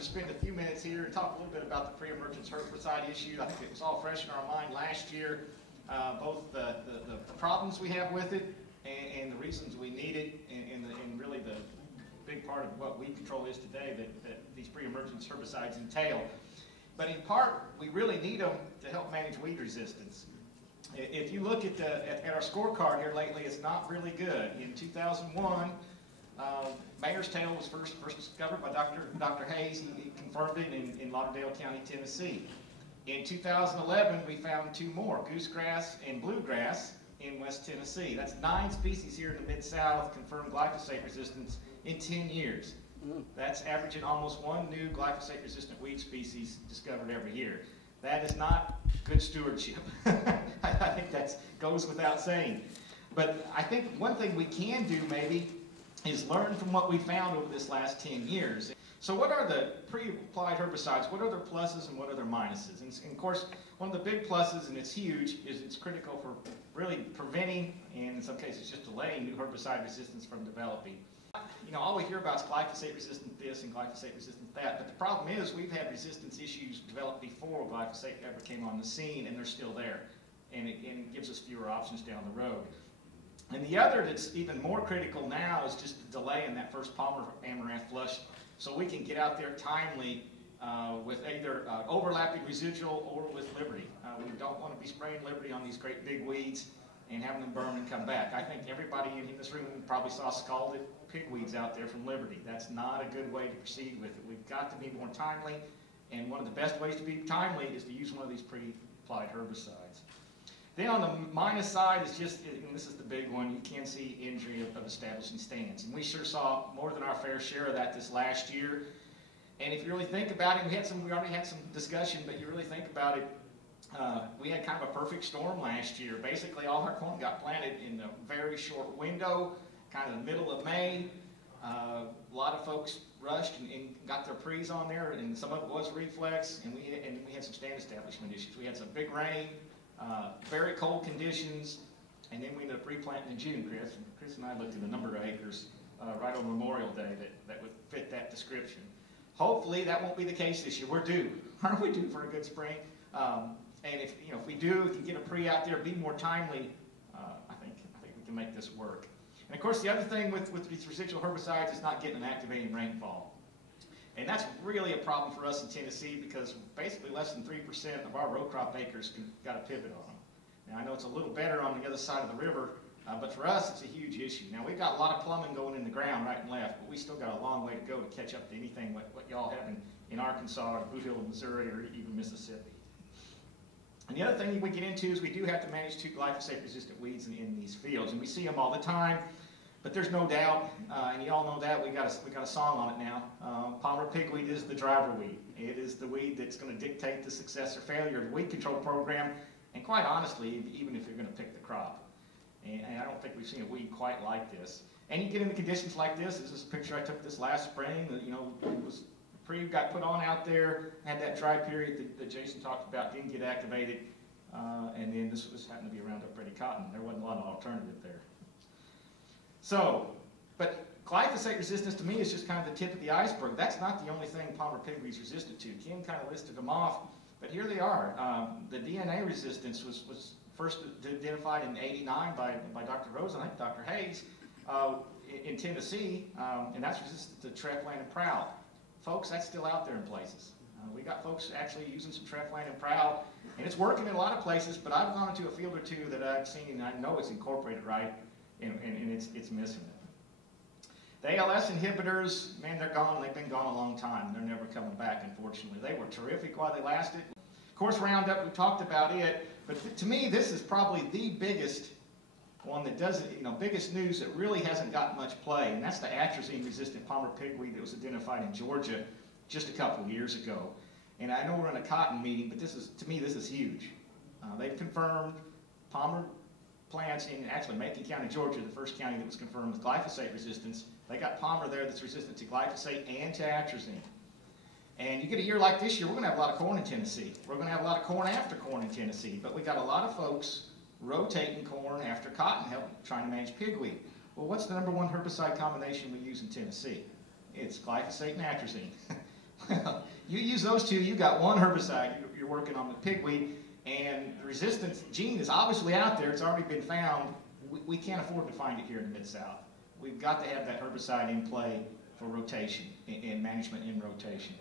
to spend a few minutes here and talk a little bit about the pre-emergence herbicide issue. I think it was all fresh in our mind last year, both the problems we have with it and the reasons we need it, and really the big part of what weed control is today that these pre-emergence herbicides entail. But in part, we really need them to help manage weed resistance. If you look at our scorecard here lately, it's not really good. In 2001, Mayor's tail was first discovered by Dr. Hayes. He confirmed it in Lauderdale County, Tennessee. In 2011, we found two more, Goose Grass and Bluegrass in West Tennessee. That's 9 species here in the Mid-South confirmed glyphosate resistance in 10 years. That's averaging almost 1 new glyphosate-resistant weed species discovered every year. That is not good stewardship. I think that goes without saying. But I think one thing we can do maybe is learn from what we found over this last 10 years. So what are the pre-applied herbicides? What are their pluses and what are their minuses? And of course, one of the big pluses, and it's huge, is it's critical for really preventing, and in some cases just delaying, new herbicide resistance from developing. You know, all we hear about is glyphosate resistant this and glyphosate resistant that, but the problem is we've had resistance issues developed before glyphosate ever came on the scene, and they're still there. And it gives us fewer options down the road. And the other that's even more critical now is just the delay in that first Palmer Amaranth flush, so we can get out there timely with either overlapping residual or with Liberty. We don't want to be spraying Liberty on these great big weeds and having them burn and come back. I think everybody in this room probably saw scalded pigweeds out there from Liberty. That's not a good way to proceed with it. We've got to be more timely, and one of the best ways to be timely is to use one of these pre-applied herbicides. Then on the minus side is just, and this is the big one, you can see injury of establishing stands. And we sure saw more than our fair share of that this last year. And if you really think about it, we already had some discussion, but you really think about it, we had kind of a perfect storm last year. Basically all our corn got planted in a very short window, kind of the middle of May. A lot of folks rushed and got their pre's on there, and some of it was reflex, and we had some stand establishment issues. We had some big rain, very cold conditions, and then we ended up replanting in June, Chris. And Chris and I looked at a number of acres right on Memorial Day that would fit that description. Hopefully that won't be the case this year. We're due. Aren't we due for a good spring? And if we do, if you get a pre out there, be more timely, I think we can make this work. And of course, the other thing with these residual herbicides is not getting an activating rainfall. And that's really a problem for us in Tennessee because basically less than 3% of our row crop acres got a pivot on them. Now I know it's a little better on the other side of the river, but for us it's a huge issue. Now we've got a lot of plumbing going in the ground right and left, but we still got a long way to go to catch up to anything what y'all have in Arkansas or Blue Hill, Missouri, or even Mississippi. And the other thing we get into is we do have to manage 2 glyphosate-resistant weeds in these fields, and we see them all the time. But there's no doubt, and you all know that, we got a song on it now. Palmer pigweed is the driver weed. It is the weed that's going to dictate the success or failure of the weed control program, and quite honestly, even if you're going to pick the crop. And I don't think we've seen a weed quite like this. And you get into conditions like this. This is a picture I took this last spring. It was pre got put on out there, had that dry period that Jason talked about, didn't get activated, and then this happened to be Roundup Ready cotton. There wasn't a lot of alternative there. So, but glyphosate resistance to me is just kind of the tip of the iceberg. That's not the only thing Palmer pigweed's resistant to. Kim kind of listed them off, but here they are. The DNA resistance was first identified in '89 by Dr. Rose and I think Dr. Hayes in Tennessee, and that's resistant to treflan and prowl. Folks, that's still out there in places. We got folks actually using some treflan and prowl, and it's working in a lot of places, but I've gone into a field or two that I've seen and I know it's incorporated right, and it's missing it. The ALS inhibitors, man, they're gone. They've been gone a long time. They're never coming back, unfortunately. They were terrific while they lasted. Of course, Roundup, we talked about it, but to me, this is probably the biggest one that doesn't, biggest news that really hasn't got much play, and that's the atrazine-resistant Palmer pigweed that was identified in Georgia just a couple of years ago. And I know we're in a cotton meeting, but to me, this is huge. They've confirmed Palmer plants in actually Macon County, Georgia, the first county that was confirmed with glyphosate resistance. They got Palmer there that's resistant to glyphosate and to atrazine. And you get a year like this year, we're going to have a lot of corn in Tennessee. We're going to have a lot of corn after corn in Tennessee, but we got a lot of folks rotating corn after cotton, trying to manage pigweed. Well, what's the #1 herbicide combination we use in Tennessee? It's glyphosate and atrazine. You use those two, you got one herbicide you're working on with pigweed, and the resistance gene is obviously out there. It's already been found. We can't afford to find it here in the Mid-South. We've got to have that herbicide in play for rotation and management in rotation.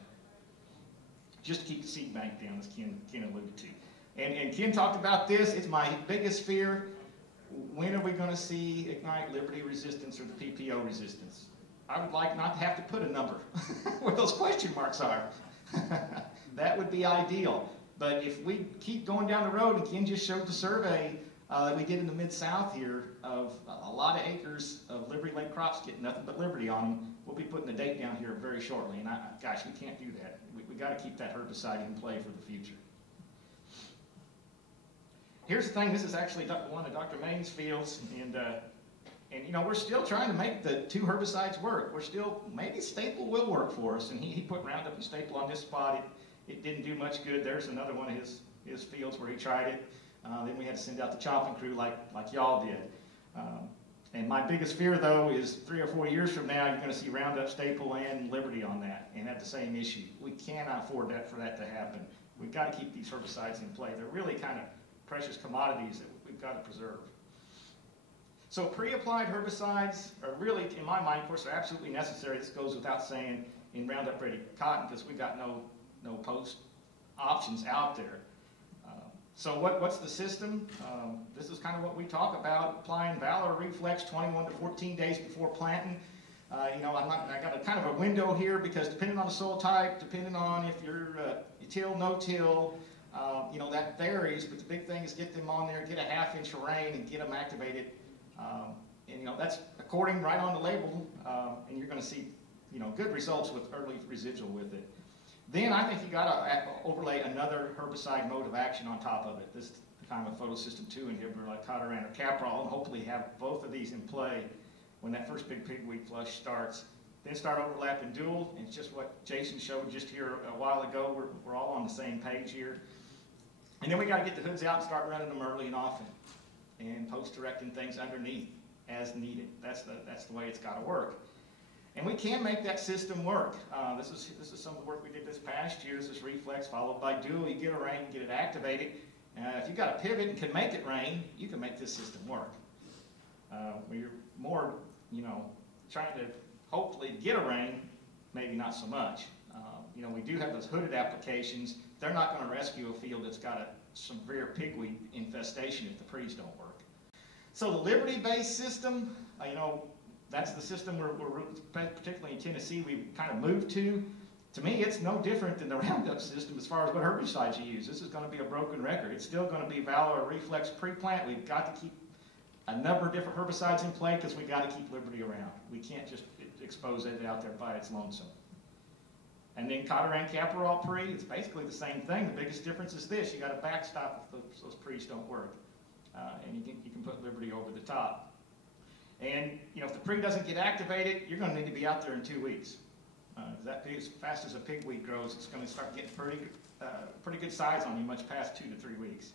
Just to keep the seed bank down, as Ken alluded to. And Ken talked about this. It's my biggest fear. When are we going to see Ignite Liberty resistance or the PPO resistance? I would like not to have to put a number where those question marks are. That would be ideal. But if we keep going down the road, and Ken just showed the survey that we did in the Mid-South here of a lot of acres of Liberty Lake crops getting nothing but Liberty on them, we'll be putting a date down here very shortly. And gosh, we can't do that. We got to keep that herbicide in play for the future. Here's the thing. This is actually one of Dr. Main's fields, and you know, we're still trying to make the two herbicides work. We're still, maybe Steckel will work for us, and he put Roundup and Steckel on this spot. It didn't do much good. There's another one of his fields where he tried it. Then we had to send out the chopping crew like y'all did. And my biggest fear, though, is 3 or 4 years from now, you're going to see Roundup, Steckel, and Liberty on that, and have the same issue. We cannot afford for that to happen. We've got to keep these herbicides in play. They're really kind of precious commodities that we've got to preserve. So pre-applied herbicides are really, in my mind, of course, they're absolutely necessary. This goes without saying in Roundup Ready cotton, because we've got no post options out there. So what's the system? This is kind of what we talk about, applying Valor Reflex 21 to 14 days before planting. You know, I got a kind of a window here because depending on the soil type, depending on if you're you till, no till, you know, that varies, but the big thing is get them on there, get a ½ inch of rain and get them activated. And you know, that's according right on the label, and you're going to see, you know, good results with early residual with it. Then I think you got to overlay another herbicide mode of action on top of it. This is kind of a photosystem 2 inhibitor like Cotarant or Caprol, and hopefully have both of these in play when that first big pigweed flush starts. Then start overlapping dual, and it's just what Jason showed just here a while ago. We're all on the same page here. And then we got to get the hoods out and start running them early and often, and post-directing things underneath as needed. That's the way it's got to work. And we can make that system work. This is some of the work we did this past year. This is Reflex followed by dual. You get a rain, get it activated. If you've got a pivot and can make it rain, you can make this system work. We're more, you know, trying to hopefully get a rain, maybe not so much. You know, we do have those hooded applications. They're not going to rescue a field that's got a severe pigweed infestation if the pre's don't work. So the Liberty-based system, you know, that's the system we're particularly in Tennessee, we've kind of moved to. To me, it's no different than the Roundup system as far as what herbicides you use. This is going to be a broken record. It's still going to be Valor Reflex pre-plant. We've got to keep a number of different herbicides in play because we've got to keep Liberty around. We can't just expose it out there by its lonesome. And then Cotarant Caprol pre, it's basically the same thing. The biggest difference is this: you got a backstop if those pre's don't work, and you can put Liberty over the top. And you know, if the pre doesn't get activated, you're going to need to be out there in 2 weeks. As fast as a pigweed grows, it's going to start getting pretty good size on you, much past 2 to 3 weeks.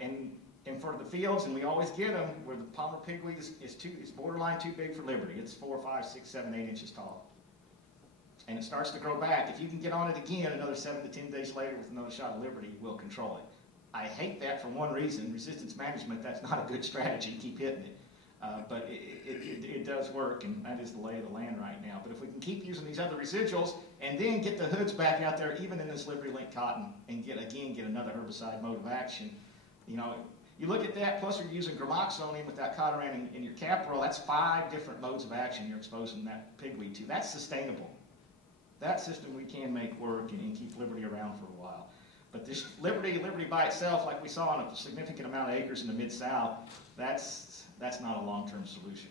And for the fields, and we always get them where the Palmer pigweed is borderline too big for Liberty. It's 4, 5, 6, 7, 8 inches tall, and it starts to grow back. If you can get on it again another 7 to 10 days later with another shot of Liberty, we'll control it. I hate that for one reason: resistance management. That's not a good strategy. Keep hitting it. But it does work, and that is the lay of the land right now. But if we can keep using these other residuals and then get the hoods back out there, even in this Liberty Link cotton, and get another herbicide mode of action, you know, you look at that, plus you're using gramoxone with that Cotarant in your Caprol, that's 5 different modes of action you're exposing that pigweed to. That's sustainable. That system we can make work and keep Liberty around for a while. But this Liberty by itself, like we saw on a significant amount of acres in the Mid-South, that's not a long-term solution.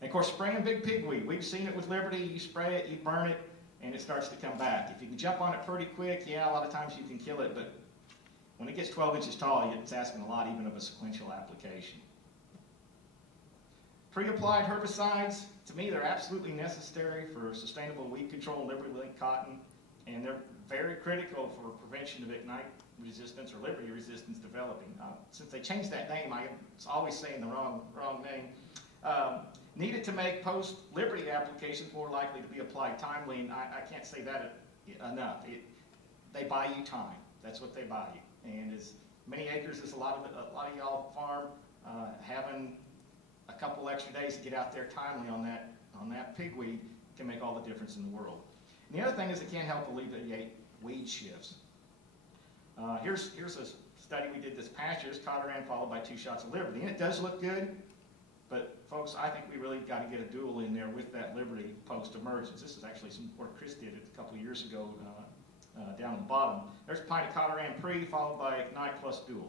And of course, spraying big pigweed. We've seen it with Liberty. You spray it, you burn it, and it starts to come back. If you can jump on it pretty quick, yeah, a lot of times you can kill it, but when it gets 12 inches tall, it's asking a lot even of a sequential application. Pre-applied herbicides, to me, they're absolutely necessary for sustainable weed control in Liberty Link cotton, and they're very critical for prevention of Ignite resistance or Liberty resistance developing. Since they changed that name, I was always saying the wrong name. Needed to make post-Liberty applications more likely to be applied timely, and I can't say that enough. They buy you time. That's what they buy you. And as many acres as a lot of y'all farm, having a couple extra days to get out there timely on that pigweed can make all the difference in the world. And the other thing is it can help alleviate weed shifts. Here's a study we did this past year. It's Cotaran followed by 2 shots of Liberty, and it does look good. But folks, I think we really got to get a dual in there with that Liberty post-emergence. This is actually some work Chris did a couple of years ago down at the bottom. There's a pint of Cotaran Pre followed by Ignite plus dual.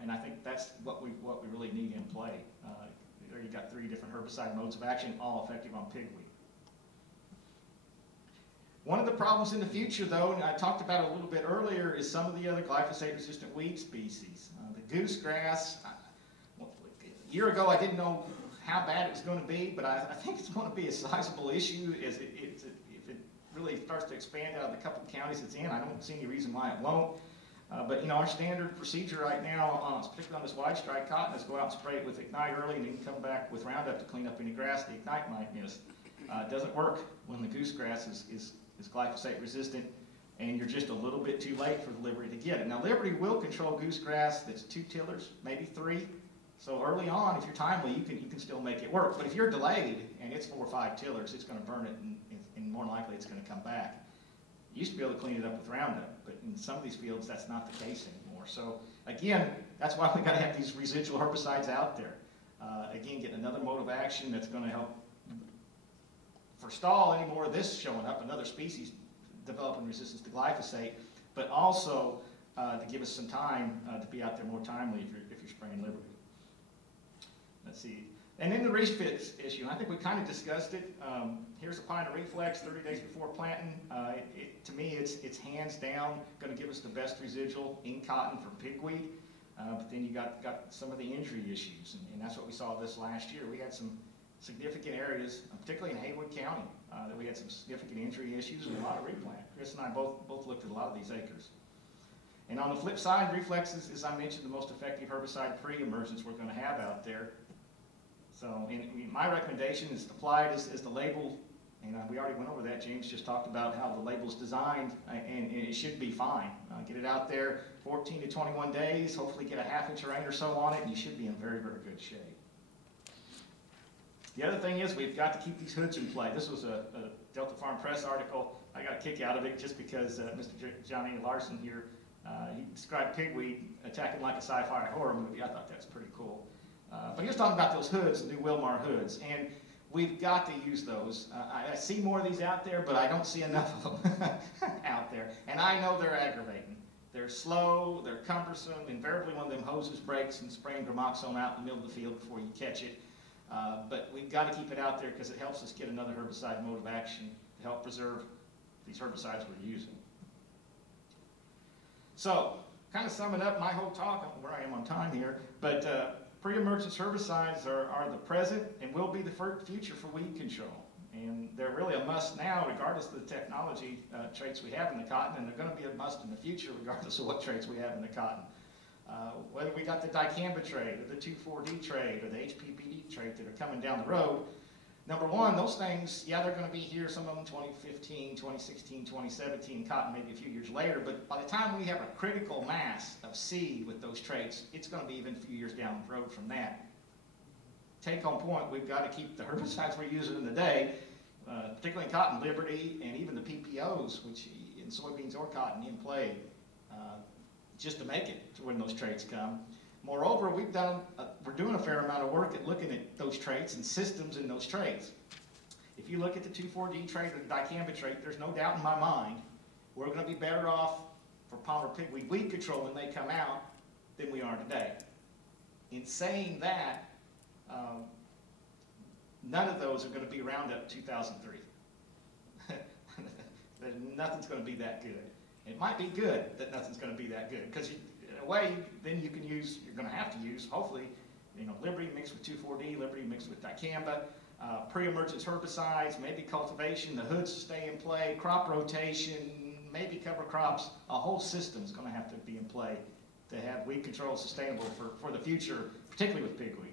And I think that's what we really need in play. There you got 3 different herbicide modes of action, all effective on pigweed. One of the problems in the future, though, and I talked about it a little bit earlier, is some of the other glyphosate-resistant weed species. The Goose Grass, a year ago I didn't know how bad it was going to be, but I think it's going to be a sizable issue if it really starts to expand out of the couple of counties it's in. I don't see any reason why it won't. But our standard procedure right now, particularly on this wide strike cotton, is go out and spray it with Ignite early and then come back with Roundup to clean up any grass the Ignite might miss. It doesn't work when the Goose Grass is glyphosate resistant, and you're just a little bit too late for the Liberty to get it. Now Liberty will control Goose Grass that's 2 tillers, maybe 3. So early on, if you're timely, you can still make it work. But if you're delayed and it's 4 or 5 tillers, it's going to burn it, and more likely it's going to come back. You used to be able to clean it up with Roundup, but in some of these fields, that's not the case anymore. So again, that's why we got to have these residual herbicides out there. Again, getting another mode of action that's going to help forestall any more of this showing up, another species developing resistance to glyphosate, but also to give us some time to be out there more timely if you're spraying Liberty. Let's see. And then the refit issue, I think we kind of discussed it. Here's a pint of Reflex 30 days before planting. To me, it's hands down going to give us the best residual in cotton for pigweed. But then you got some of the injury issues, and that's what we saw this last year. We had some significant areas, particularly in Haywood County, that we had some significant injury issues and a lot of replant. Chris and I both looked at a lot of these acres. And on the flip side, Reflex is, as I mentioned, the most effective herbicide pre-emergence we're going to have out there. So my recommendation is applied as the label, and we already went over that. James just talked about how the label's designed, and it should be fine. Get it out there 14 to 21 days, hopefully get a ½ inch of rain or so on it, and you should be in very, very good shape. The other thing is we've got to keep these hoods in play. This was a Delta Farm Press article. I got a kick out of it just because Mr. Johnny Larson here, he described pigweed attacking like a sci-fi horror movie. I thought that's pretty cool. But he was talking about those hoods, the new Wilmar hoods, and we've got to use those. I see more of these out there, but I don't see enough of them out there. And I know they're aggravating. They're slow, they're cumbersome. Invariably, one of them hoses breaks and spraying gramoxone out in the middle of the field before you catch it. But we've got to keep it out there because it helps us get another herbicide mode of action to help preserve these herbicides we're using. So, kind of summing up my whole talk, I don't know where I am on time here, but pre-emergence herbicides are the present and will be the future for weed control. And they're really a must now, regardless of the technology traits we have in the cotton, and they're going to be a must in the future, regardless of what traits we have in the cotton. Whether we got the dicamba trait, or the 2,4-D trait, or the HPPD trait that are coming down the road, number one, those things, yeah, they're going to be here, some of them 2015, 2016, 2017, cotton maybe a few years later, but by the time we have a critical mass of seed with those traits, it's going to be even a few years down the road from that. Take home point, we've got to keep the herbicides we're using in the day, particularly in cotton, Liberty, and even the PPOs, which in soybeans or cotton, in play, just to make it to when those traits come. Moreover, we're doing a fair amount of work at looking at those traits and systems in those traits. If you look at the 2,4-D trait or the dicamba trait, there's no doubt in my mind we're going to be better off for Palmer pigweed weed control when they come out than we are today. In saying that, none of those are going to be Roundup 2003. Nothing's going to be that good. It might be good that nothing's going to be that good, because in a way, then you can use, you're going to have to use, hopefully, Liberty mixed with 2,4-D, Liberty mixed with dicamba, pre-emergence herbicides, maybe cultivation, the hoods to stay in play, crop rotation, maybe cover crops. A whole system's going to have to be in play to have weed control sustainable for the future, particularly with pigweed.